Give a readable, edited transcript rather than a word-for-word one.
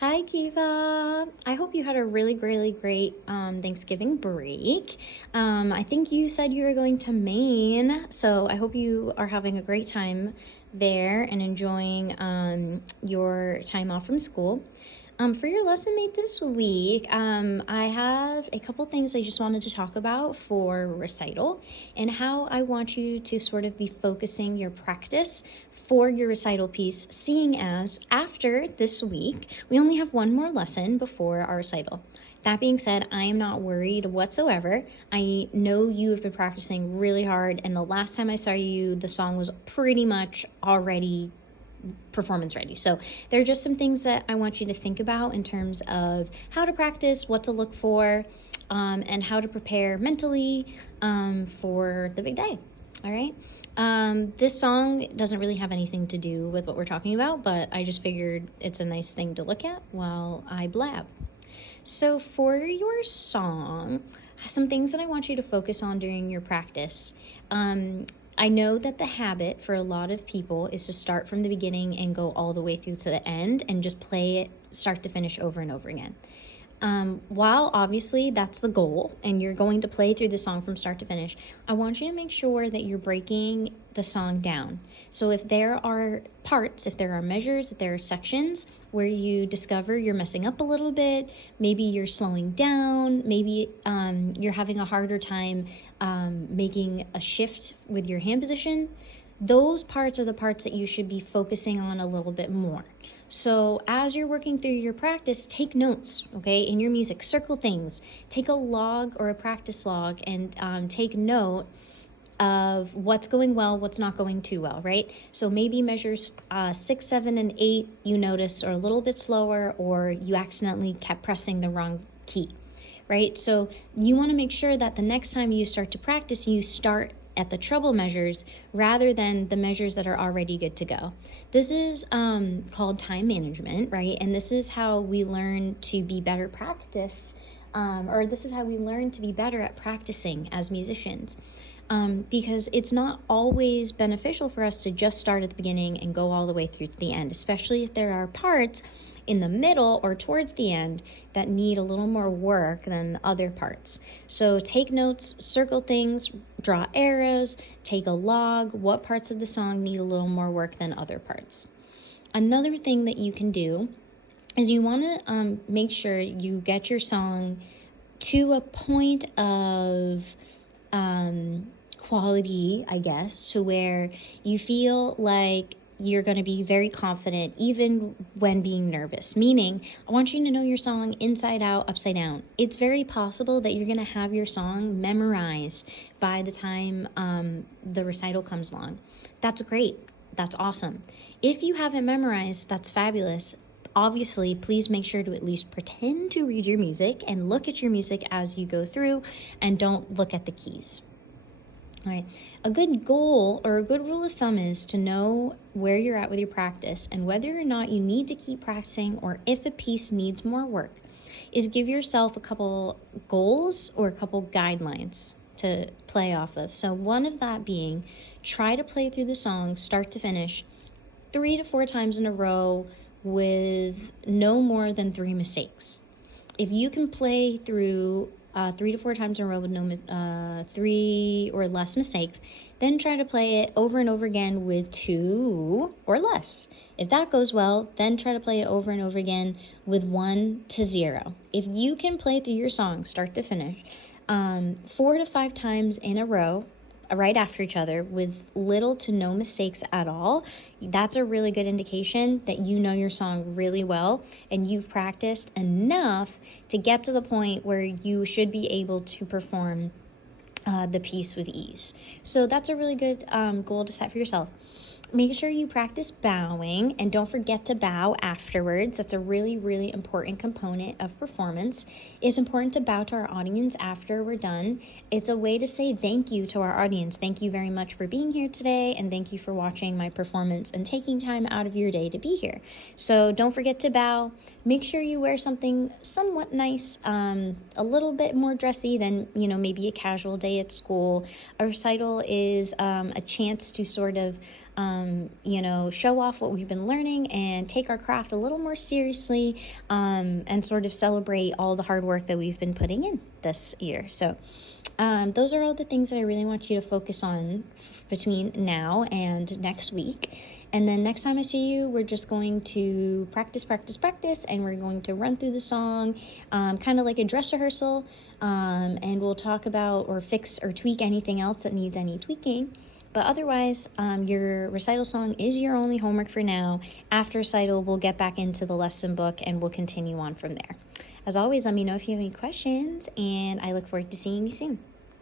Hi, Keeva. I hope you had a really great Thanksgiving break. I think you said you were going to Maine, so I hope you are having a great time there and enjoying your time off from school. For your Lessonmate this week, I have a couple things I just wanted to talk about for recital and how I want you to sort of be focusing your practice for your recital piece, seeing as after this week, we only have one more lesson before our recital. That being said, I am not worried whatsoever. I know you have been practicing really hard, and the last time I saw you, the song was pretty much already performance ready. So there are just some things that I want you to think about in terms of how to practice, what to look for, and how to prepare mentally for the big day. All right. This song doesn't really have anything to do with what we're talking about, but I just figured it's a nice thing to look at while I blab. So for your song, some things that I want you to focus on during your practice. I know that the habit for a lot of people is to start from the beginning and go all the way through to the end and just play it start to finish over and over again. While obviously that's the goal and you're going to play through the song from start to finish, I want you to make sure that you're breaking the song down. So if there are parts, if there are measures, if there are sections where you discover you're messing up a little bit, maybe you're slowing down, maybe you're having a harder time making a shift with your hand position, those parts are the parts that you should be focusing on a little bit more. So as you're working through your practice, take notes, okay, in your music, circle things, take a log or a practice log and take note of what's going well, what's not going too well, right? So maybe measures 6, 7, and 8 you notice are a little bit slower, or you accidentally kept pressing the wrong key, right? So you want to make sure that the next time you start to practice, you start at the treble measures rather than the measures that are already good to go. This is called time management, right? And this is how we learn to be better practice, or this is how we learn to be better at practicing as musicians. Because it's not always beneficial for us to just start at the beginning and go all the way through to the end, especially if there are parts in the middle or towards the end that need a little more work than other parts. So take notes, circle things, draw arrows, take a log, what parts of the song need a little more work than other parts. Another thing that you can do is you want to make sure you get your song to a point of quality, I guess, to where you feel like you're going to be very confident even when being nervous. Meaning, I want you to know your song inside out, upside down. It's very possible that you're going to have your song memorized by the time the recital comes along. That's great. That's awesome. If you haven't memorized, that's fabulous. Obviously, please make sure to at least pretend to read your music and look at your music as you go through, and don't look at the keys. All right, a good goal or a good rule of thumb is to know where you're at with your practice and whether or not you need to keep practicing, or if a piece needs more work, is give yourself a couple goals or a couple guidelines to play off of. So one of that being, try to play through the song start to finish 3 to 4 times in a row with no more than 3 mistakes. If you can play through 3 to 4 times in a row with no 3 or less mistakes, then try to play it over and over again with 2 or less. If that goes well, then try to play it over and over again with 1 to 0. If you can play through your song start to finish 4 to 5 times in a row, right after each other, with little to no mistakes at all, that's a really good indication that you know your song really well and you've practiced enough to get to the point where you should be able to perform the piece with ease. So that's a really good goal to set for yourself. Make sure you practice bowing and don't forget to bow afterwards. That's a really important component of performance. It's important to bow to our audience after we're done. It's a way to say thank you to our audience. Thank you very much for being here today, and thank you for watching my performance and taking time out of your day to be here. So don't forget to bow. Make sure you wear something somewhat nice, a little bit more dressy than, maybe a casual day at school. A recital is a chance to sort of show off what we've been learning and take our craft a little more seriously, and sort of celebrate all the hard work that we've been putting in this year. So those are all the things that I really want you to focus on between now and next week. And then next time I see you, we're just going to practice, and we're going to run through the song, kind of like a dress rehearsal, and we'll talk about or fix or tweak anything else that needs any tweaking. But otherwise, your recital song is your only homework for now. After recital, we'll get back into the lesson book and we'll continue on from there. As always, let me know if you have any questions, and I look forward to seeing you soon.